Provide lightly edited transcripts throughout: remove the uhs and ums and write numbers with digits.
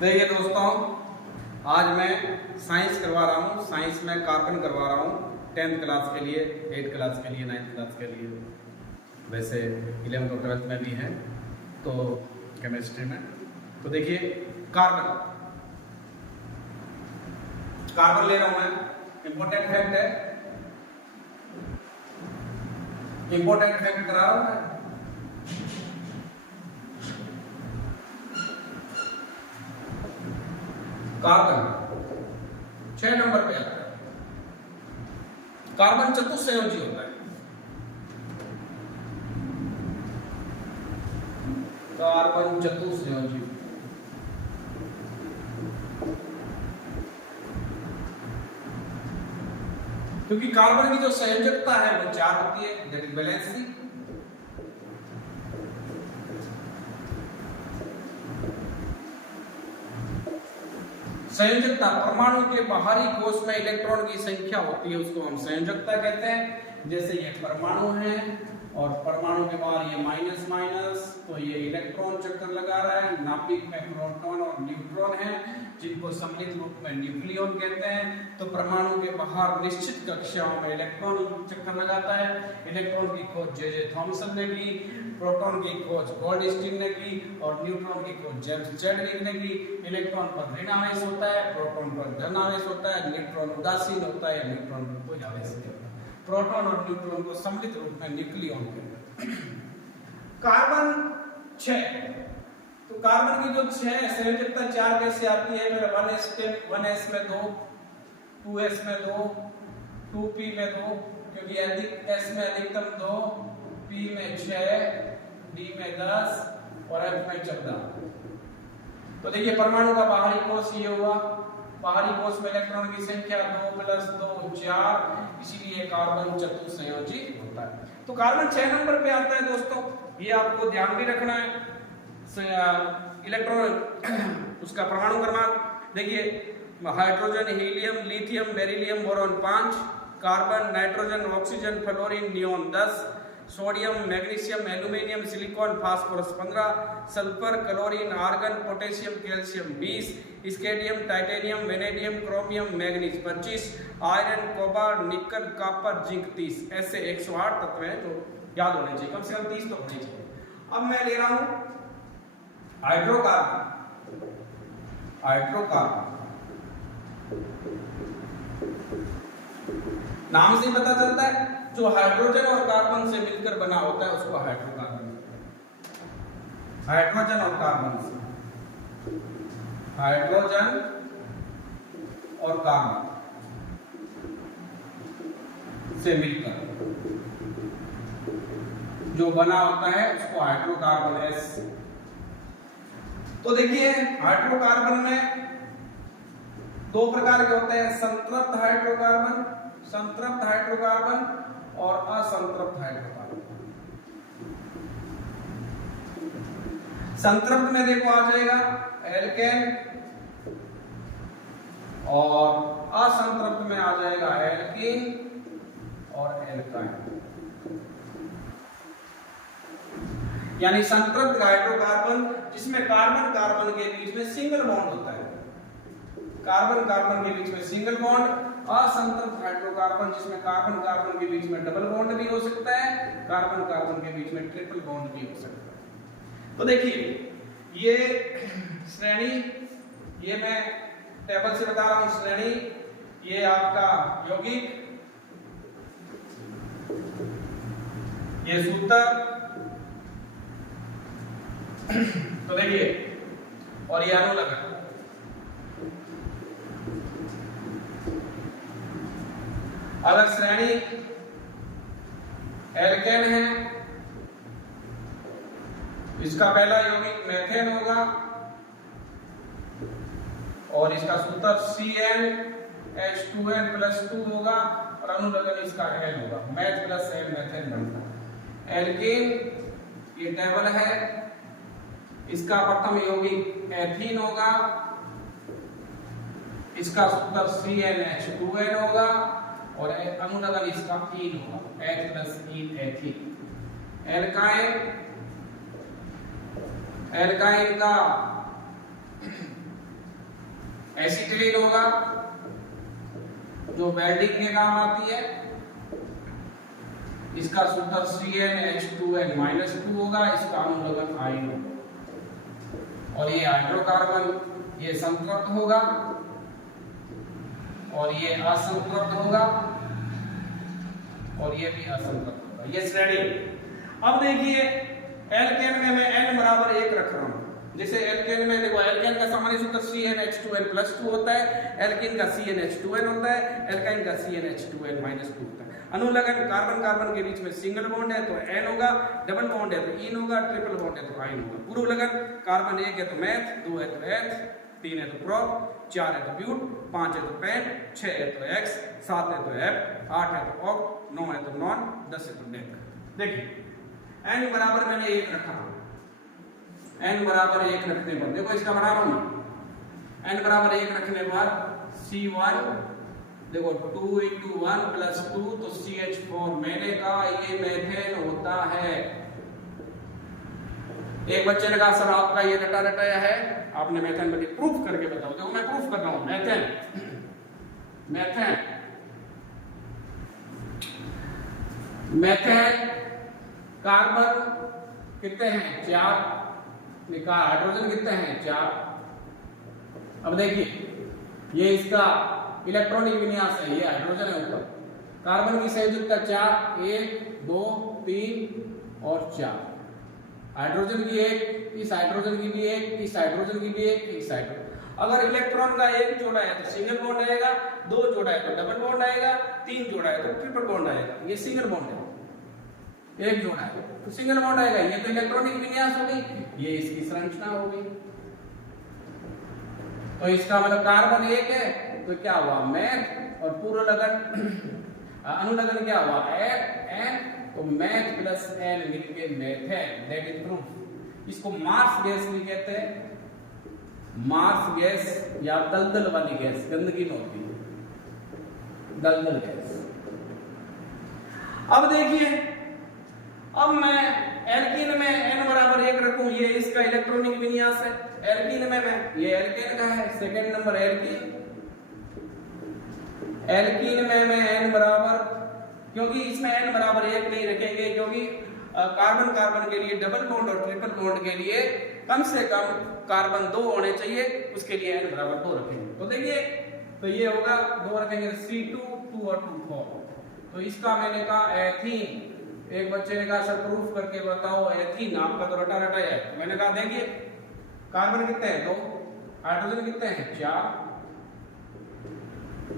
देखिए दोस्तों, आज मैं साइंस करवा रहा हूँ। साइंस में कार्बन करवा रहा हूँ 10th क्लास के लिए, 8th क्लास के लिए, 9th क्लास के लिए। वैसे 11th और 12th में भी है तो केमिस्ट्री में। तो देखिए कार्बन कार्बन ले रहा हूँ मैं। इंपॉर्टेंट फैक्ट है, इंपॉर्टेंट फैक्ट करा रहा हूँ मैं। कार्बन 6 नंबर पे आता है। कार्बन चतुस्संयोजी होता है। कार्बन चतुस्संयोजी, क्योंकि कार्बन की जो संयोजकता है वो 4 होती है, दैट इज वैलेंसी। संयोजकता परमाणु के बाहरी कोश में इलेक्ट्रॉन की संख्या होती है, उसको हम संयोजकता कहते हैं। जैसे ये परमाणु है और परमाणु के बाहर ये माइनस माइनस, तो ये इलेक्ट्रॉन चक्कर लगा रहा है। नाभिक में प्रोटॉन और न्यूट्रॉन है, जिनको सम्मिलित रूप में न्यूक्लियन कहते हैं। तो परमाणु के बाहर निश्चित कक्षाओं में इलेक्ट्रॉन चक्कर लगाता है। इलेक्ट्रॉन की खोज जे थॉमसन ने की, प्रोटॉन की खोज गोल्डस्टीन ने की और न्यूट्रॉन की खोज जेम्स चैडविक ने की। इलेक्ट्रॉन पर ऋण आवेश होता है, प्रोटॉन पर धन आवेश होता है, न्यूट्रॉन उदासीन होता है, इलेक्ट्रॉन पर कोई आवेश नहीं होता। प्रोटॉन और न्यूट्रॉन को सम्मिलित रूप में न्यूक्लियन कहते हैं। कार्बन 6, तो कार्बन की जो 6 संयोजकता 4 कैसे आती है? मेरा 1s में 2, 2s में 2, 2p में 2, क्योंकि s में अधिकतम 2, p में 6, d में 10 और f में 14। तो देखिए परमाणु का बाहरी कोश ये हुआ। बाहरी कोश में इलेक्ट्रॉन की संख्या 2 + 2 4, इसीलिए कार्बन चतुस्संयोजी होता है। तो कार्बन 6 नंबर पे आता है दोस्तों, ये आपको ध्यान भी रखना है। इलेक्ट्रॉन उसका परमाणु क्रमांक देखिए, hydrogen, helium, lithium, beryllium, boron 5, carbon, nitrogen, oxygen, fluorine, neon 10, sodium, magnesium, aluminium, silicon, phosphorus 15, sulphur, chlorine, argon, potassium, calcium 20, scandium, titanium, vanadium, chromium, manganese 25, iron, cobalt, nickel, copper, zinc 30। ऐसे 108 तत्व हैं जो याद होने चाहिए, कम से कम 30 तो होने चाहिए। अब मैं ले रहा हूं हाइड्रोकार्बन। हाइड्रोकार्बन नाम से पता चलता है, जो हाइड्रोजन और कार्बन से मिलकर बना होता है उसको हाइड्रोकार्बन। हाइड्रोजन और कार्बन से, हाइड्रोजन और कार्बन से मिलकर जो बना होता है उसको हाइड्रोकार्बन एस। तो देखिए हाइड्रोकार्बन में 2 प्रकार के होते हैं, संतृप्त हाइड्रोकार्बन, संतृप्त हाइड्रोकार्बन और असंतृप्त हाइड्रोकार्बन। संतृप्त में देखो आ जाएगा एल्केन और असंतृप्त में आ जाएगा एल्कीन और एल्काइन। यानी संतृप्त हाइड्रोकार्बन जिसमें कार्बन कार्बन के बीच में सिंगल बॉन्ड होता है, कार्बन कार्बन के बीच में सिंगल बॉन्ड। असंतृप्त हाइड्रोकार्बन जिसमें कार्बन कार्बन के बीच में डबल बॉन्ड भी हो सकता है, कार्बन कार्बन के बीच में ट्रिपल बॉन्ड भी हो सकता है। तो देखिए ये श्रेणी, ये मैं टेबल से बता रहा हूं श्रेणी, ये आपका यौगिक, ये सूत्र। तो देखिए और ये अनुलग्न। अगर श्रेणी एल्केन है, इसका पहला यौगिक मेथेन होगा और इसका सूत्र CnH2n+2 होगा और अनुलग्न इसका L होगा, मैथ प्लस L मेथेन बनता है। एल्केन ये टेबल है, इसका प्रथम यौगिक एथीन होगा, इसका सूत्र CnH2n होगा और अनुलग्न इसका ईन होगा, H+ईन एथीन। एल्काइन, एल्काइन का एसिटिलीन होगा जो वेल्डिंग के काम आती है, इसका सूत्र CnH2n-2 होगा, इसका अनुलग्न आयन होगा। और ये हाइड्रोकार्बन ये संतृप्त होगा और ये असंतृप्त होगा और ये भी असंतृप्त होगा। ये श्रेणी। अब देखिए एल्केन में मैं n बराबर 1 रख रहा हूं। जैसे एल्केन में देखो, एल्केन का सामान्य सूत्र CnH2n+2 होता है, एल्कीन का CnH2n होता है, एल्काइन का CnH2n-2 होता है। अनुलग्न कार्बन कार्बन के बीच में सिंगल बॉन्ड है तो n होगा, डबल बॉन्ड है तो इन होगा, ट्रिपल बॉन्ड है तो आइन होगा। पूर्व लगन कार्बन 1 है तो मेथ, 2 है तो एथ, 3 है तो प्रोप, 4 है तो ब्यूट, 5 है तो पेंट, 6 है तो एक्स, 7 है तो एफ, 8 है तो ऑक, 9 है तो नॉन, 10 है तो डेक। देखिए n बराबर मैंने 1 रखा, n बराबर 1 रखने पर देखो इसका बना रहा हूं, n बराबर 1 रखने पर C1 देखो 2 × 1 + 2 तो CH4। मैंने कहा ये मेथेन होता है। एक बच्चे ने कहा सर आपका ये रटा रटाया है, आपने मेथेन बल्कि प्रूफ करके बताओ। देखो मैं प्रूफ कर रहा हूं। मेथेन कार्बन कितने हैं 4, निकाल हाइड्रोजन कितने हैं 4। अब देखिए ये इसका इलेक्ट्रॉनिक विन्यास है, ये हाइड्रोजन है ऊपर, कार्बन की संयोजकता 4, 1 2 3 और 4, हाइड्रोजन की 1, इस हाइड्रोजन की भी 1, इस हाइड्रोजन की भी 1, इस हाइड्रोजन। अगर इलेक्ट्रॉन का 1 जोड़ा है तो सिंगल बॉन्ड आएगा, 2 जोड़ा है तो डबल बॉन्ड आएगा, 3 जोड़ा है तो ट्रिपल बॉन्ड आएगा। ये सिंगल बॉन्ड है, 1 जोड़ा है तो सिंगल बॉन्ड आएगा। ये तो इलेक्ट्रॉनिक विन्यास हो गई, ये इसकी संरचना हो गई। तो इसका मतलब कार्बन 1 है तो क्या हुआ मैथ, और पूर्व लगन अनुलग्न क्या हुआ n, तो मैथ प्लस n मिलके मेथेन, दैट इज प्रूफ। इसको मार्स गैस भी कहते हैं, मार्स गैस या दलदल वाली गैस, गंदगी में होती है दलदल गैस। अब देखिए, अब मैं एल्कीन में n बराबर 1 रखूं, ये इसका इलेक्ट्रॉनिक विन्यास है। एल्कीन में मैं, ये एल्केन का है, सेकंड नंबर एल्कीन। एल्कीन में मैं n बराबर, क्योंकि इसमें n बराबर 1 नहीं रखेंगे, क्योंकि कार्बन कार्बन के लिए डबल बॉन्ड और ट्रिपल बॉन्ड के लिए कम से कम कार्बन 2 होने चाहिए, उसके लिए n बराबर 2 रखेंगे। तो देखिए, तो ये होगा 2 रखेंगे, C2 2 और 2 4। तो इसका मैंने कहा एथीन। एक बच्चे ने कहा सर प्रूफ करके बताओ एथीन, आपका तो रटा रटा है। मैंने कहा देखिए कार्बन कितने हैं 2, हाइड्रोजन कितने हैं 4,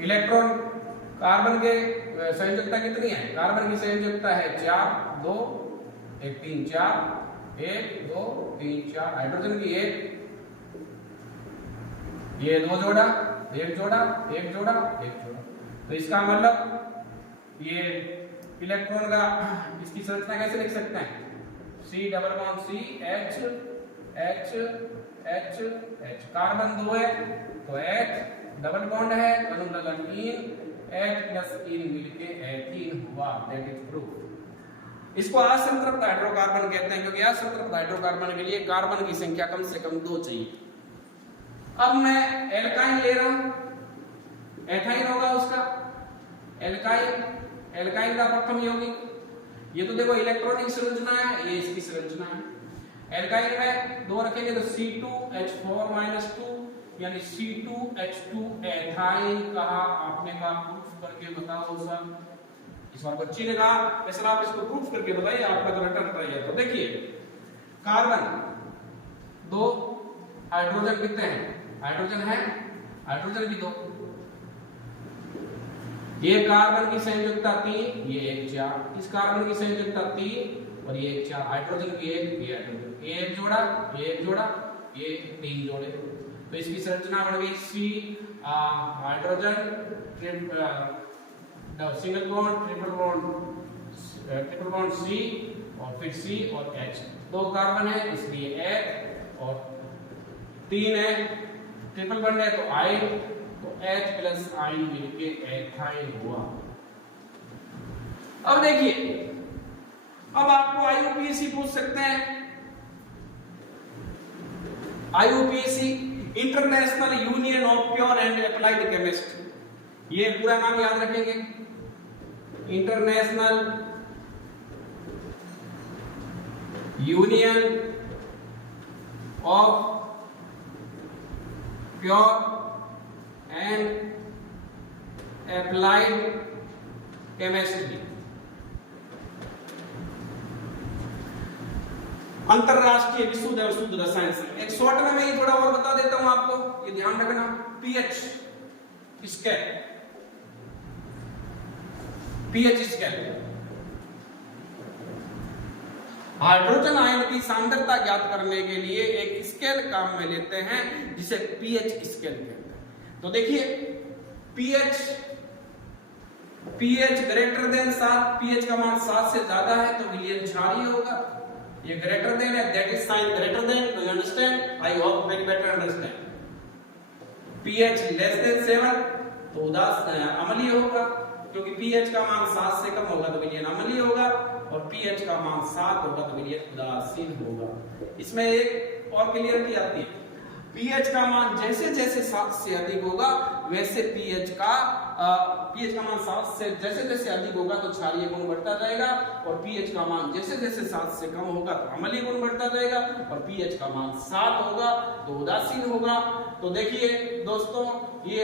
इलेक्ट्रॉन कार्बन के संयोजकता कितनी है, कार्बन की संयोजकता है 4 2 1 3 4 1 2 3 4, हाइड्रोजन की 1, ये 2 जोड़ा 1 जोड़ा 1 जोड़ा 1 जोड़ा। तो इसका मतलब ये इलेक्ट्रॉन का, इसकी संरचना कैसे लिख सकते हैं, C double bond C H H H H, carbon 2 है तो H, डबल बॉन्ड है अनुलग्न इन, H प्लस इन मिलके एथीन हुआ, दैट इज प्रूफ। इसको असंतृप्त हाइड्रोकार्बन कहते हैं, क्योंकि असंतृप्त हाइड्रोकार्बन के लिए कार्बन की संख्या कम से कम 2 चाहिए। अब मैं एल्काइन ले रहा हूं, एथाइन होगा उसका एल्काइन, एल्काइन का प्रथम यौगिक। ये तो देखो इलेक्ट्रॉनिक संरचना है, ये इसकी संरचना है। एल्काइन में 2 रखेंगे तो C2H4-2 यानी C2H2 एथाइन कहा। आपने कहा प्रूफ करके बताओ सर। इस बार बच्ची ने कहा सर आप इसको प्रूफ करके बताइए, आपका तो रटा रटाइए। तो देखिए कार्बन 2, हाइड्रोजन कितने हैं, हाइड्रोजन है, हाइड्रोजन भी 2, ये कार्बन की संयोजकता 3, ये 1 4, इस कार्बन की संयोजकता 3 और ये 1 4, हाइड्रोजन की 1, ये हाइड्रोजन, ये 1 जोड़ा, ये 1 जोड़ा, ये 3 जोड़े। तो इसकी संरचना बन गई C hydrogen, single bond, triple bond C और फिर C और H। 2 कार्बन है इसलिए H और 3 है, ट्रिपल बॉन्ड है तो I, तो H प्लस I मिलके एथाइन हुआ। अब देखिए, अब आपको IUPAC पूछ सकते हैं। IUPAC international international union of pure and applied chemistry, ये पूरा नाम याद रखेंगे, international union of pure and applied chemistry, अंतरराष्ट्रीय विशुद्ध और शुद्ध रसायन संघ। एक शॉर्ट में मैं ये थोड़ा और बता देता हूं आपको, ये ध्यान रखना, pH scale, pH scale, hydrogen ion की सांद्रता ज्ञात करने के लिए एक स्केल काम में लेते हैं जिसे पीएच स्केल कहते हैं। तो देखिए पीएच ग्रेटर देन 7, पीएच का मान 7 से ज्यादा है तो विलयन क्षारीय होगा, ये ग्रेटर देन है, that is sine greater than, do you understand? I hope very better understand. PH less than 7 तो उदास अम्लीय होगा, क्योंकि पीएच का मान 7 से कम होगा तो विलयन अम्लीय होगा, और पीएच का मान 7 होगा तो विलयन उदासीन होगा। इसमें एक और क्लियरिटी आती है, पीएच का मान जैसे जैसे 7 से अधिक होगा वैसे पीएच का मान 7 से जैसे जैसे अधिक होगा तो क्षारीय गुण बढ़ता जाएगा, और पीएच का मान जैसे जैसे 7 से कम होगा तो अम्लीय गुण बढ़ता जाएगा, और पीएच का मान 7 होगा तो उदासीन होगा। तो देखिए दोस्तों, ये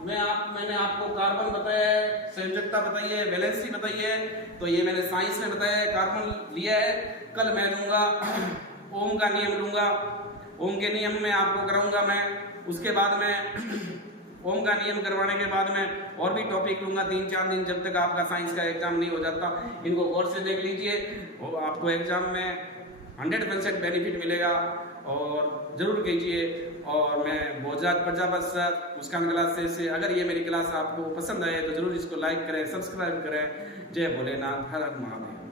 मैंने आपको कार्बन बताया है, संयोजकता बताई है, वैलेंसी बताई है, तो ये मैंने साइंस में बताया है, कार्बन लिया है। कल मैं लूंगा ओम का नियम लूंगा, ओम के नियम में आपको कराऊंगा मैं, उसके बाद में ओम का नियम करवाने के बाद में और भी टॉपिक लूंगा 3-4 दिन, जब तक आपका साइंस का एग्जाम नहीं हो जाता। इनको गौर से देख लीजिए, आपको एग्जाम में 100% बेनिफिट मिलेगा, और जरूर कीजिए। और मैं भोजात प्रजापत सर मुस्कान क्लासेस से, अगर ये मेरी क्लास आपको पसंद आए तो जरूर इसको लाइक करें, सब्सक्राइब करें। जय भोलेनाथ, हर हर महादेव।